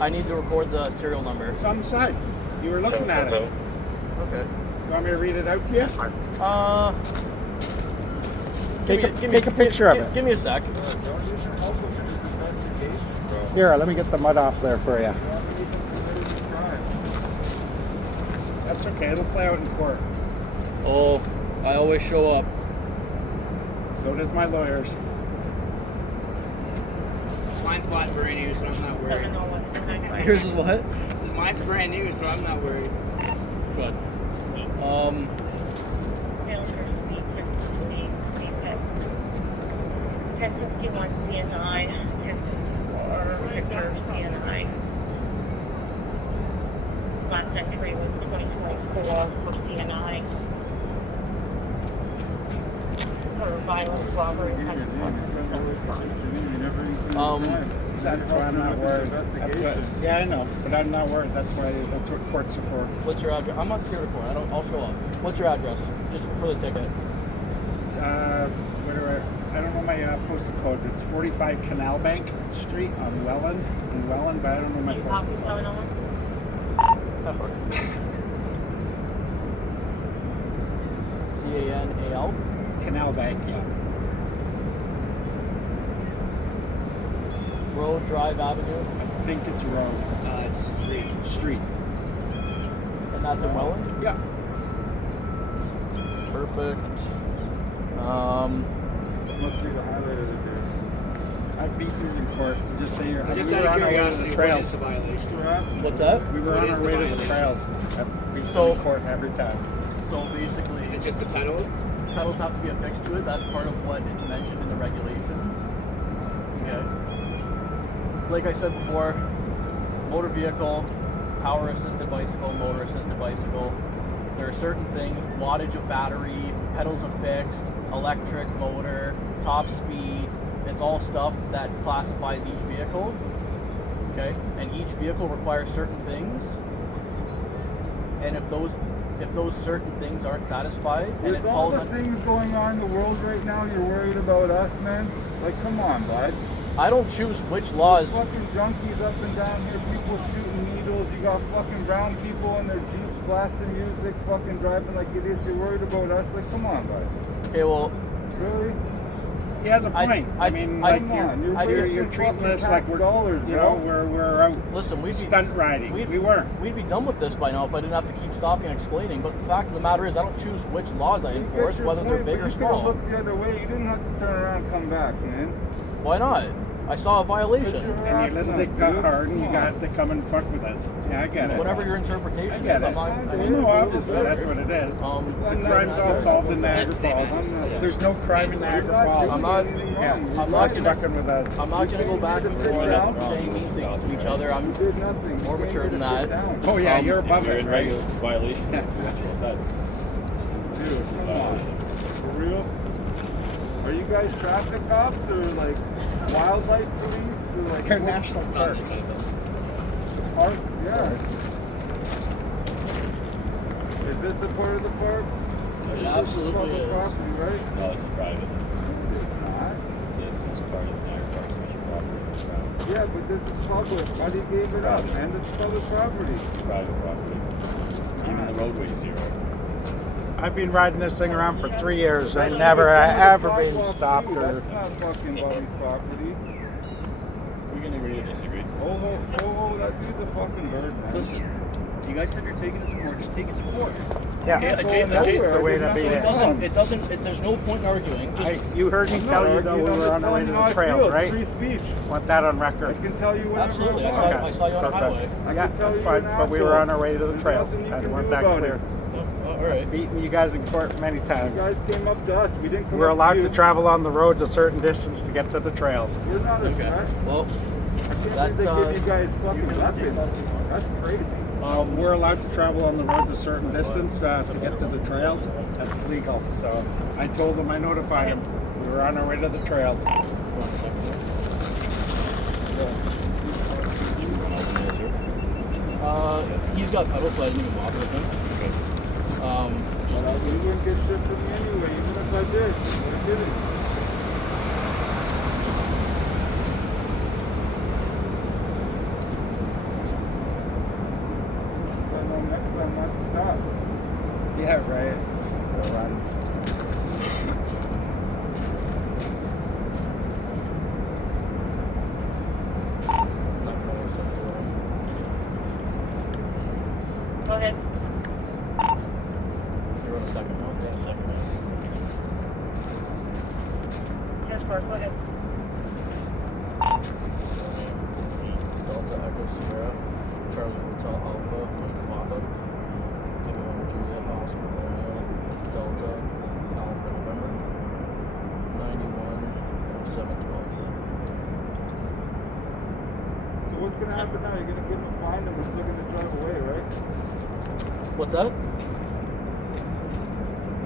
I need to record the serial number. It's on the side. You were looking at it. Okay. You want me to read it out to you? Take a picture of it. Give me a sec. Don't even help him in his investigation, bro. Here, let me get the mud off there for you. You haven't even committed a crime. That's okay. It'll play out in court. Oh, I always show up. So does my lawyers. Mine's bought brand new, so I'm not worried. Yours is what? So mine's brand new, so I'm not worried. Good. 1051 CNI, 1054 Victor CNI. Last entry was 2024 for CNI. For violent robbery. That's why I'm not worried. That's what, yeah, I know, but I'm not worried. That's what courts are for. What's your address? I'm not scared of court. I'll show up. What's your address? Just for the ticket. I don't know my postal code. It's 45 Canal Bank Street on Welland, in Welland, but I don't know my postal code. Pepper. CANAL. Canal Bank, yeah. Road, Drive, Avenue, I think it's road. It's street. Street. and that's in Welland. Yeah. Perfect. Must be the highlight of the day. I beat these in court. Just say you're. Just we out were of on our way to curiosity, the what is trails. the violation? What's that? We were What on is our the way to the violation? trails. That's we So- in court every time. So basically, Is it just the pedals? pedals have to be affixed to it. That's part of what is mentioned in the regulation. Okay. Like I said before, motor vehicle, power assisted bicycle, motor assisted bicycle. There are certain things: wattage of battery, pedals affixed, electric motor, top speed. It's all stuff that classifies each vehicle. okay? And each vehicle requires certain things. And if those certain things aren't satisfied, and With it all falls the on, things going on in the world right now, you're worried about us, man? Like, come on, bud. I don't choose which laws. Fucking junkies up and down here, people shooting needles. You got fucking brown people in their Jeeps blasting music, fucking driving like idiots. You're worried about us? Like, come on, bud. Okay, well, Really? He has a point. I mean, like, Come on, you're you're wasting treating fucking this like tax we're, dollars, you bro. know, we're out listen, we'd be stunt riding. We weren't. We'd be done with this by now if I didn't have to keep stopping and explaining. But the fact of the matter is, I don't choose which laws I You get enforce, your whether they're point, big but or you could've small. looked the other way. You didn't have to turn around and come back, man. Why not? I saw a violation. And you let it got hard and you got to come and fuck with us. Yeah, I get it. Whatever your I interpretation get is, it. I'm not. I You mean, know, obviously, that's what it is. The crime's all solved in Niagara Falls. There's no crime in Niagara Falls. I'm not fucking gonna. with us. I'm not gonna go back and forth saying mean things to each other. I'm You did nothing. more mature than that. Oh yeah, you're above You're it, in right? regular violation of actual offense. Dude, come on. For real? Are you guys traffic cops or like wildlife police or like They're what? national parks. Parks? Yeah. Is this the part of the park? It absolutely Public is. property, right? No, it's private. It's not. This is part of the Niagara Falls Commission property. It's private. Yeah, but this is public. Why do you gave it up, man? This is public property. It's private property. Even the roadways here are. I've been riding this thing around for 3 years. I never ever been stopped or. That's not fucking Bobby's property. We can agree to disagree. Oh, that dude's a fucking bird, man. Listen, you guys said you're taking it to court. Just take it to court. Yeah, Okay, that's the way to beat It it. doesn't. There's no point in arguing. Just You heard me tell you though we were on our way to the trails, right? Free speech. Want that on I record? can tell you whatever absolutely. I I want. saw, I saw you on the highway. Yeah, that's fine. But we were on our way to the trails. I want that clear. Oh, all It's right. beaten you guys in court many You times. guys came up to us. We didn't come We're up allowed to to you. travel on the roads a certain distance to get to the trails. We're not a Okay. threat. Well, I can't that's believe they give you guys you fucking can take weapons. That's crazy. We're allowed to travel on the roads a certain distance to get to the trails. That's legal. So I told them, I notified them. We were on our way to the trails. He's got pedal, so I didn't even bother with him. You wouldn't get shit from me anyway, even if I did. I didn't. I know next time not to stop. Yeah, right. Go ahead. You're on a second now. You're on a second now. Yes, sir. Go ahead. Delta Echo Sierra, Charlie Hotel Alpha, Mike Papa, Echo Juliet Oscar Romeo, Delta Alpha November, 910712. So what's gonna happen now? You're gonna give him a fine and we're still gonna drive away, right? What's that?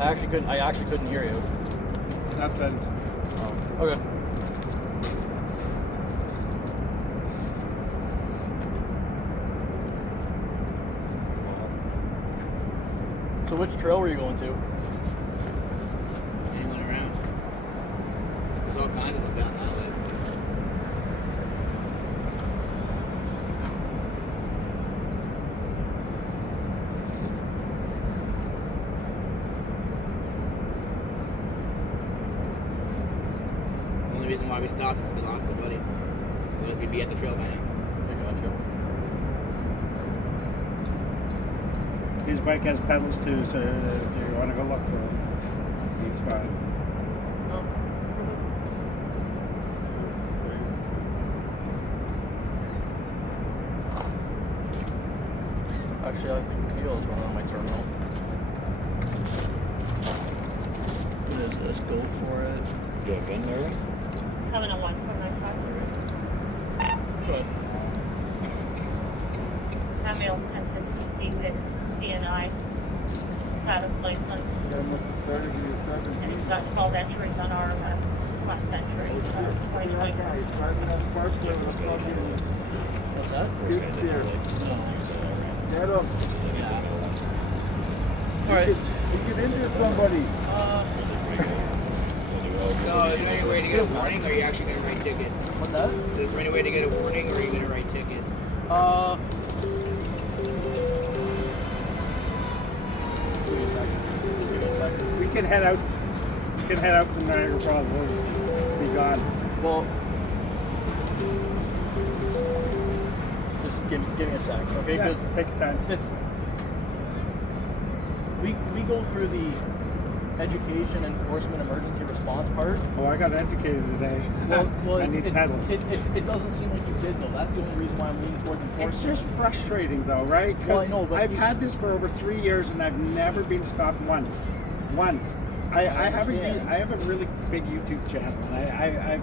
I actually couldn't hear you. Nothing. Oh, okay. So which trail were you going to? Anyone around? There's all kinds of them down that way. The only reason why we stopped is because we lost a buddy. Otherwise we'd be at the trail by now. I gotcha. His bike has pedals too, so if you want to go look for him, he's fine. No. Actually, I think the wheels run on my terminal. What is this? Go for it. You have been there? Coming on 1495. Go ahead. That male 1050 with CNI. Had a license Yeah, I must have started you and 17. he's got 12 entries on our West Century, 2020. What's that? Skid steer. Get him. Yeah. All right. You get into somebody. So is there any way to get a warning, or are you actually going to write tickets? What's that? So is there any way to get a warning, or are you going to write tickets? Give me a second. Just give me a second. We can head out. We can head out from Niagara Falls. We'll be gone. Well, just give me a second, okay? Yeah, Because take time. it's we go through the education, enforcement, emergency response part. Oh, I got educated today. Well, I need pedals. it doesn't seem like you did though. That's the only reason why I'm leaning towards enforcement. It's just frustrating though, right? Well, I Because know, but I've you- had this for over 3 years and I've never been stopped once. Once. I have a really big YouTube channel and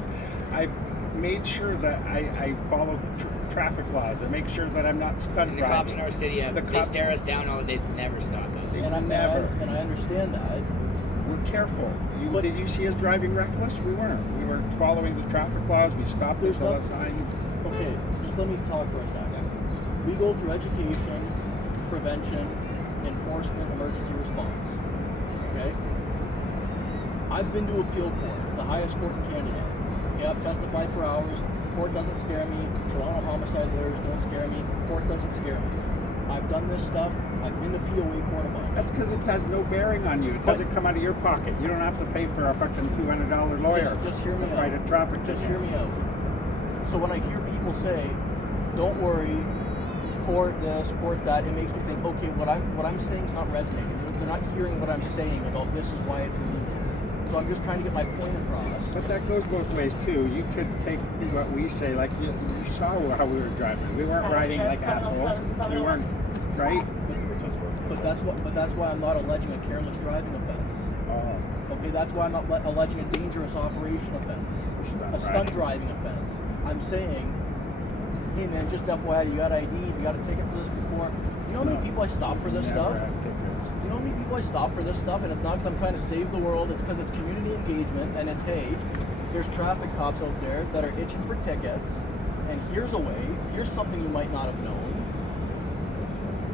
I've made sure that I follow traffic laws. I make sure that I'm not stunt And the cops in driving. our city, they stare us down all. They never stop us. They and I understand that. We're careful. But- Did you see us driving reckless? We weren't. We were following the traffic laws. We stopped at the signs. Okay, just let me talk for a second. We go through education, prevention, enforcement, emergency response. Okay? I've been to appeal court, the highest court in Canada. Okay, I've testified for hours. Court doesn't scare me. Toronto homicide lawyers don't scare me. Court doesn't scare me. I've done this stuff. I've been to POA court a bunch. That's because it has no bearing on you. It doesn't come out of your pocket. You don't have to pay for a fucking $200 lawyer Just hear me to fight out. a traffic Just ticket. hear me out. So when I hear people say, "Don't worry, court this, court that," it makes me think, okay, what I'm saying is not resonating. They're not hearing what I'm saying about this is why it's illegal. So I'm just trying to get my point across. But that goes both ways too. You could take what we say, like you saw how we were driving. We weren't riding like assholes. We weren't, right? But that's why I'm not alleging a careless driving offense. Oh, Okay, that's why I'm not alleging a dangerous operation offense, a stunt driving offense. I'm saying, hey man, just FYI, you got ID, you got a ticket for this before. You know how many people I stop for this never stuff? had tickets. You know how many people I stop for this stuff? And it's not because I'm trying to save the world, it's because it's community engagement, and it's, hey, there's traffic cops out there that are itching for tickets, and here's a way, here's something you might not have known.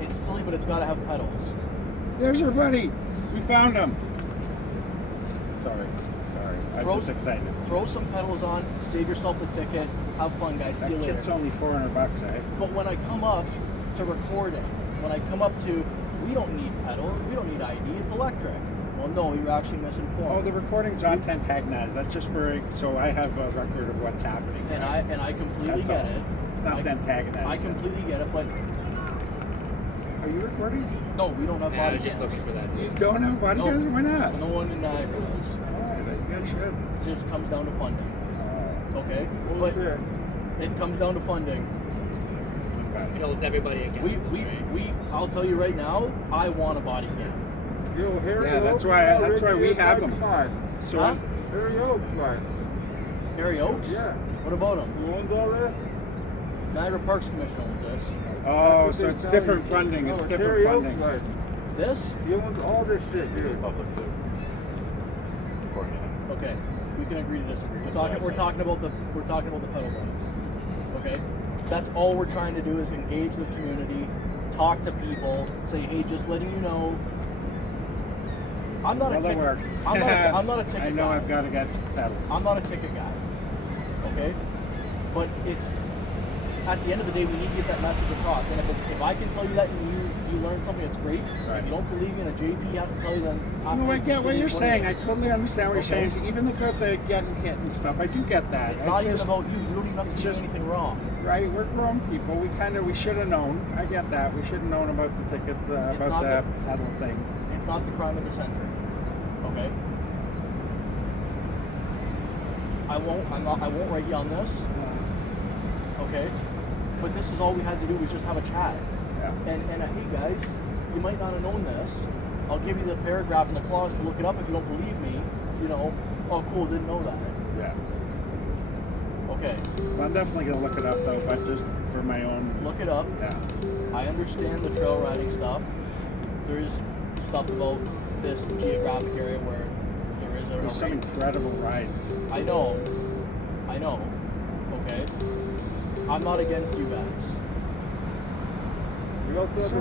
It's silly, but it's got to have pedals. There's our buddy. We found him. Sorry. I was just excited. Throw some pedals on, save yourself the ticket, have fun, guys. See you That later. kit's only $400, eh? But when I come up to recording, when I come up to, we don't need pedals, we don't need ID, it's electric. Well, no, you're actually misinformed. Oh, the recording's not antagonized. That's just so I have a record of what's happening. and I completely That's get all. it. It's not antagonized. I completely get it, but Are you recording? no, we don't have Yeah, I body was just cams. looking for that. You don't have body No. cams? Why not? No one in Niagara does. Why? You guys should. It just comes down to funding. Okay? Bullshit. But it comes down to funding. It holds everybody accountable. I'll tell you right now, I want a body cam. Yo, Harry Yeah, that's Oaks, why man, we Ricky, have come them. on. So Huh? Harry Oaks, man. Harry Oaks? Yeah. What about him? Who owns all this? Niagara Parks Commission owns this. Oh, That's so what it's they different tell you. funding. It's No, different Harry Oaks, funding. man. This? He owns all this shit, This is dude. public food. According to him. Okay, we can agree to disagree. That's what I We're said. talking about the pedal bikes. Okay, that's all we're trying to do is engage with community, talk to people, say, hey, just letting you know. I'm not Well, a that ticket. worked. I'm not a ticket I know guy. I've got to get pedals. I'm not a ticket guy. Okay, but it's at the end of the day, we need to get that message across. And if I can tell you that and you learn something, it's great. Right. If you don't believe me and a JP has to tell you, then No, I get what it you're is it saying. I is. totally understand what you're Okay. saying. Even about the getting hit and stuff, I do get that. It's I not even just- about you. You don't even have it's to do just- anything wrong. Right, we're grown people. We should have known. I get that. We should have known about the tickets, It's about not the that- pedal thing. It's not the crime of the century. Okay. I won't write you on this. Okay. But this is all we had to do was just have a chat. Yeah. And hey guys, you might not have known this. I'll give you the paragraph and the clause to look it up if you don't believe me. You know, oh cool, didn't know that. Yeah. Okay. Well, I'm definitely gonna look it up though, but just for my own. Look it up. Yeah. I understand the trail riding stuff. There's stuff about this geographic area where there is a There's some incredible rides. I know. Okay. I'm not against you guys. We also have the